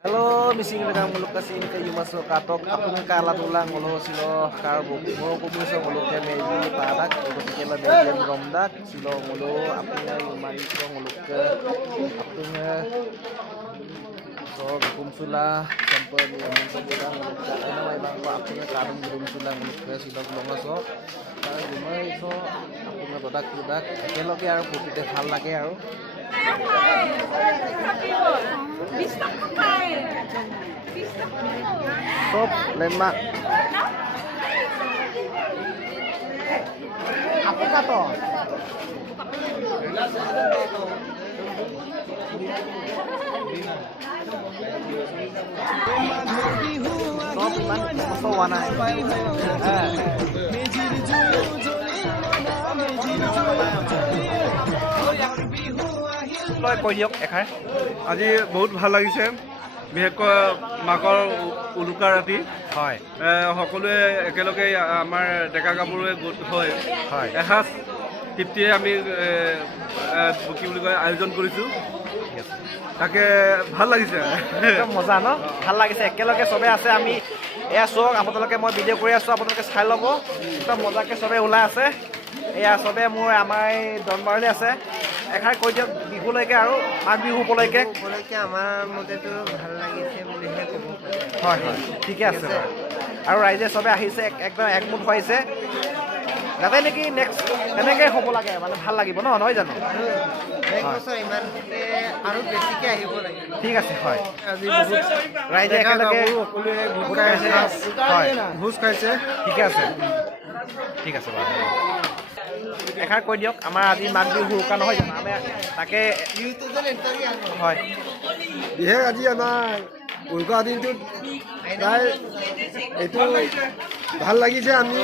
Halo, missing regang muluk kasi ini kayu masuk katok apun kala tulang ulo silo karbo ulo kumiso muluk ke meji parak ulo kela meji romdak silo ulo apunnya yumari so muluk ke apunnya so kumsula sampai yang seberang muluk ke ana mai bang pa apunnya karung kumsula muluk ke silo kulonga so kala yumari so apunnya dodak dodak kelo ke aru putite ভাল লাগে aru Top lemak. Apa kata? Top man, masuk warna. লয় কৈ দিয়ক এখাৰ আজি বহুত ভাল লাগিছে বিশেষকৈ মাকৰ উৰুকা ৰাতি হয় সকলোৱে একেলগে আমাৰ ডেকা গাভৰুৱে গোট হৈ হয় এসাঁজ তৃপ্তিৰে আমি কি বুলি কয় আয়োজন কৰিছোঁ তাকে ভাল লাগিছে একদম মজা ন ভাল লাগিছে একেলগে চবে আছে আমি এয়া চাওক আপোনালোকে মই ভিডিঅ' কৰি আছোঁ আপোনালোকে চাই ল'ব একদম মজাকৈ চবে ওলাই আছে এয়া চবে মোৰ আমাৰ এই দনবাৰলৈ আছে এখাৰ কৈ দিয়ক বিহুলৈকে আৰু মাঘ বিহু উপলক্ষে আমাৰ মতেতো ভাল লাগিছে বুলিহে ক'ব হয় হয় ঠিকে আছে আৰু ৰাইজে চবে আহিছে একদম একমুঠ হৈছে যাতে নেকি নেক্সট এনেকৈ হ'ব লাগে মানে ভাল লাগিব নহয় জানো আৰু বেছিকৈ আহিব লাগে ঠিক আছে হয় আজি বহুত ৰাইজে একেলগে সকলোৱে ভোজ খাইছে হয় ভোজ খাইছে ঠিকে আছে ঠিক আছে বাৰু এষাৰ কৈ দিয়ক আমাৰ আজি মাঘ বিহু উৰুকা নহয় জানো আমি তাকে হয় বিশেষ আজি আমাৰ উৰুকা দিনটোত প্ৰায় এইটো ভাল লাগিছে আমি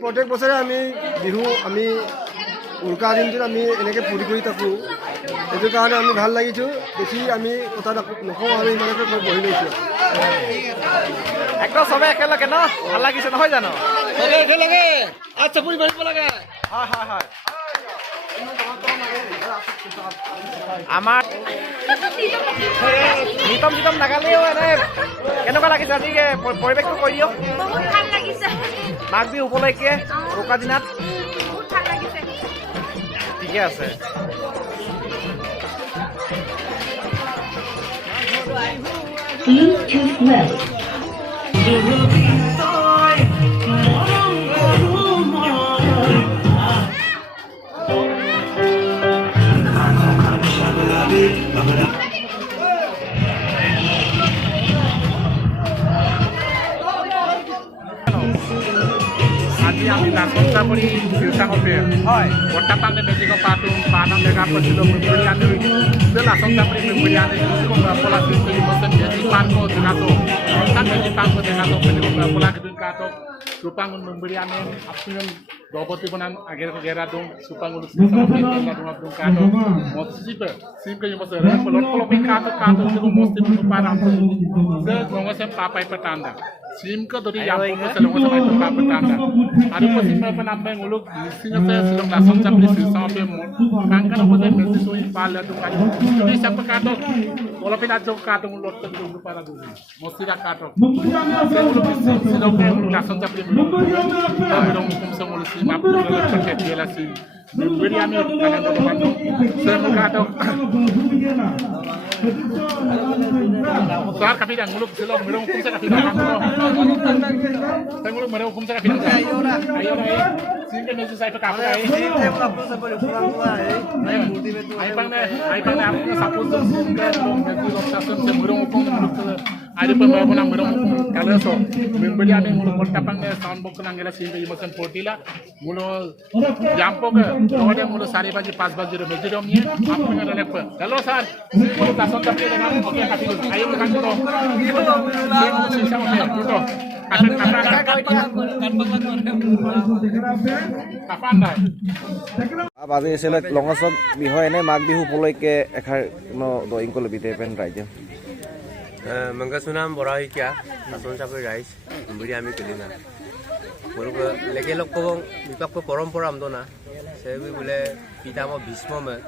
প্ৰত্যেক বছৰে আমি বিহু আমি উৰুকা দিনটোত আমি এনেকৈ ফূৰ্তি কৰি থাকোঁ সেইটো কাৰণে আমি ভাল লাগিছোঁ দেখি আমি কথা নকওঁ আৰু ইমানকৈ বহি লৈছোঁ একদম চবে একেলগে ন ভাল লাগিছে নহয় জানো চবে একেলগে আচ্ছা পুৰি মাৰিব লাগে হয় হয় হয় আমাৰ নিতম চিতম নাগালেও এনে কেনেকুৱা লাগিছে আজি পৰিৱেশটো কৈ দিয়ক বহুত ভাল লাগিছে মাঘ বিহু উপলক্ষে উৰুকা দিনাত বহুত ভাল লাগিছে ঠিকে আছে Bluetooth mode. আজি আমি লাচন চাপৰি শিৱসাগৰতে হয় বৰ্তাপালে মেজিক পাতো পানাম দেখা পাইছিলোঁ মেমৰিয়ানে লাচন চাপৰি মেমৰিয়ানে পলা মেজিক পাৰ্ক দেখাতো মেজিক পাৰ্ক দেখাতো পলা katok supangun memberianen apun doboti bonan ager geradung supangun dong katok motsipe simpe yo masere pelot katok itu mosti parang se gonga se papai petanda sim ke dari yang pun selong sampai tempat petanda ada pun simpe penambe nguluk singa se selong langsung sampai sampai kangkan apa se mesti soi pala tu kan ini siapa katok kalau pina jok katok mulot tu para dulu mosti dak katok selong langsung sampai belum kumsong ulus map terkait dia lah sih beri kami kanan depan selong katok soal kami dah nguluk selong belum kumsong kami dah saya nguluk belum kumsong kami dah ayo lah sehingga mesti saya pekap lagi ayo bang aku sapu sehingga mesti lokasi sebelum nguluk ada pembangunan belum kalau so membeli ane mulu portapang ne sound box nangela sehingga imasan portila mulu jampo ke ada mulu sari baju pas baju meja domnya apa yang ada lepas kalau sar mulu kasih tapi dengan oke kasih ayo kan itu sisa oke itu apa anda আজি আছিলে লঙাচত বিহু এনে মাঘ বিহু উপলক্ষে এষাৰ drawing কৰি বিতে PAN ৰাইজে Mangkasunam borahi kya ason sapi rice beri ami kelina mulu lagi lok ko bipak ko porom poram do na saya boleh pita mo bismo me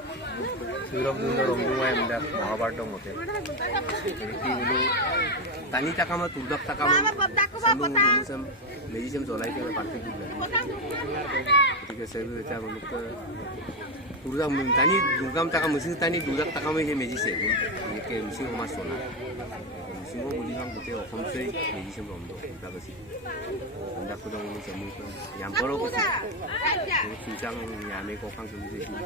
Surabdunda Romdungai mendak Mahabharata mote. Jadi dulu tani takama tuldak takama sambung musam medicine zolai ke partai juga. Ketika saya baca menurut tuldak tani dugam takama musim tani tuldak takama ini medicine. Ini ke musim emas sola. Musim boleh orang betul okam saya medicine romdo. Tak bersih. Mendak kudang musam itu yang baru bersih. Susang nyame kokang sendiri sini.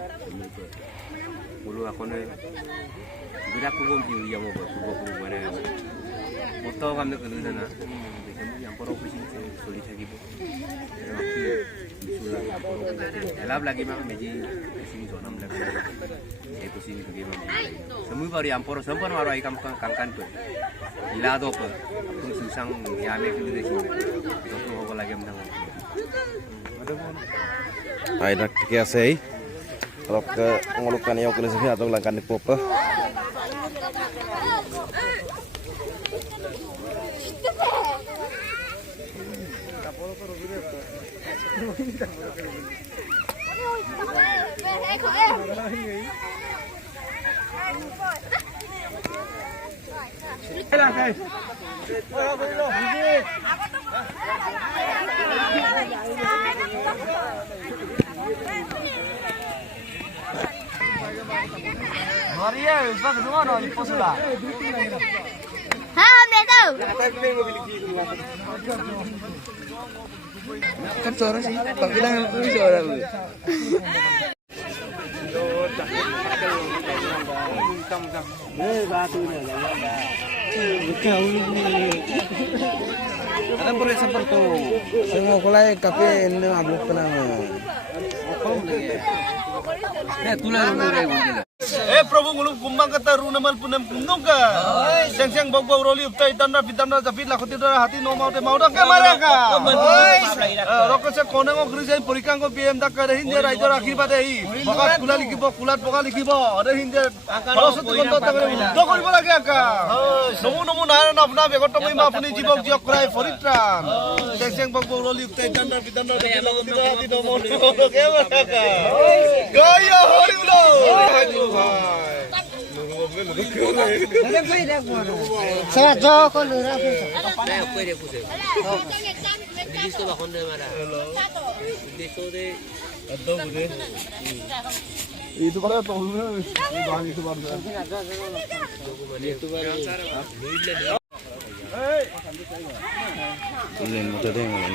Mulu aku ni bila aku gom yang apa aku mana foto kami kena sana yang perlu aku sini solid lagi bu aku sudah elab lagi mak meji sini zona lagi itu sini bagaimana semua baru yang perlu semua orang ikam kangkan tu ilado apa aku susang yang me kena sini itu aku lagi menang Ay, kaya say. Kalau ke ngulukan yang kulit sini atau langkan di popa. Maria, usah kedua no, ipo sudah. Ha, betul. kan suara sih tak bilang aku suara bu Ada boleh seperti tu. Saya mau kulai kafe ini abuk kena. प्रभु गुलु कुम्बा कता रुनमल Poonam कुंदोंका Seng Seng bug bug रोली उपता इतना पितना जफित लाखोती दरा हाथी no माउते माउदा के मारेगा रकसे कोनेगो ग्रिजै परिकांगो PM दा करे हिंदे riser आशीर्बाद एही बगात कुला लिखिबो कुलात बगा लिखिबो अरे हिंदे सरस्वती बंद तगरे उद्ध करिबो लागे आका नमो नमो नारायण अपना बेगटमै मा आपुनि जीवक जियक cry फरित्राम Seng Seng bug bug रोली उपता इतना पितना जफित लाखोती दरा हाथी नो माउते के मारेगा गया हरि बोलो Saya jauh lurah. saya aku dia pusing di situ bakon dia marah di situ deh itu pada tahu bang itu baru itu baru Lain motor dia lain.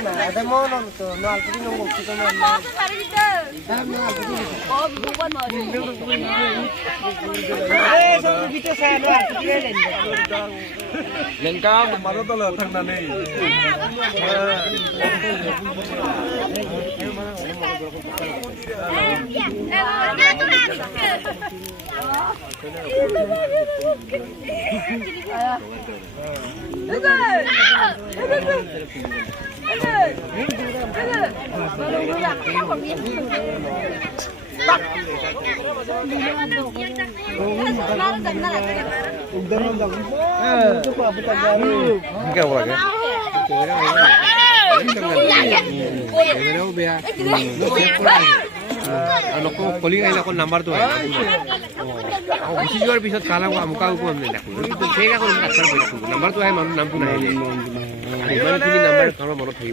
Ada mau nonton, mau pergi nongok kita mana? Aku cari itu. Oh, bukan mau. Sampai kita sana, kita lengkap baru tu lah thang nane Enggak boleh. Anakku calling aja aku number tu aja. Oh, mesti jual bisa kalah aku muka aku ambil aku. Itu saya aku number tu. Number tu aja malu nampu naik. Mana kini number kalau malu thay.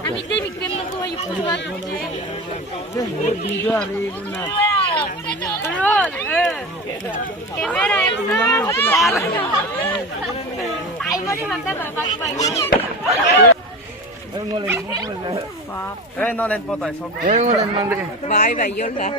Ami dia mikir nak kau yang punya tu. video hari benar. Terus, kamera yang besar. Ay mo ni mamta ba Eh, no lain potay. Ngolen mandi. ba?